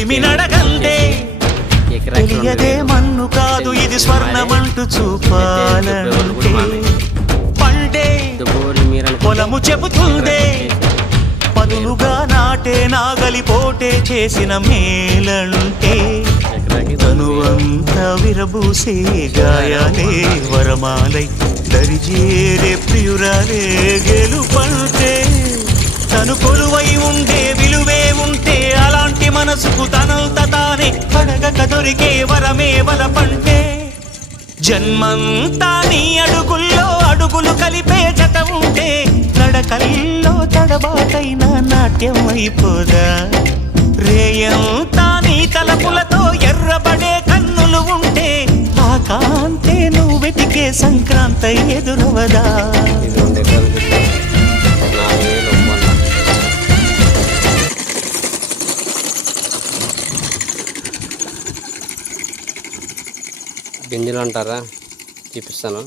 కొలిమి నడగందే తెలియదే మన్ను కాదు ఇది స్వర్ణమంటూ చూపాలంటే పండే పొలము చెబుతుందే పదులుగా నాటే నాగలి పోటే చేసిన మేలంటే తనువంతా విరబూసే గాయాలే వరమాలై దరిజేరే ప్రియురాలే గెలుపంటే తను కొలువై ఉండే విలువే ఉంటే అలాంటి మనసుకు తనంత తానే అడగక దొరికే వరమే వలపంటే జన్మంతా నీ అడుగుల్లో అడుగులు కలిపే జత ఉంటే నడకల్లో తడబాటైన నాట్యం అయిపోదా రేయంతా నీ తలపులతో ఎర్రబడే కన్నులు ఉంటే ఆ కాంతే నువ్వు వెతికే సంక్రాంతి ఎదురవదా గింజలు అంటారా చూపిస్తాను.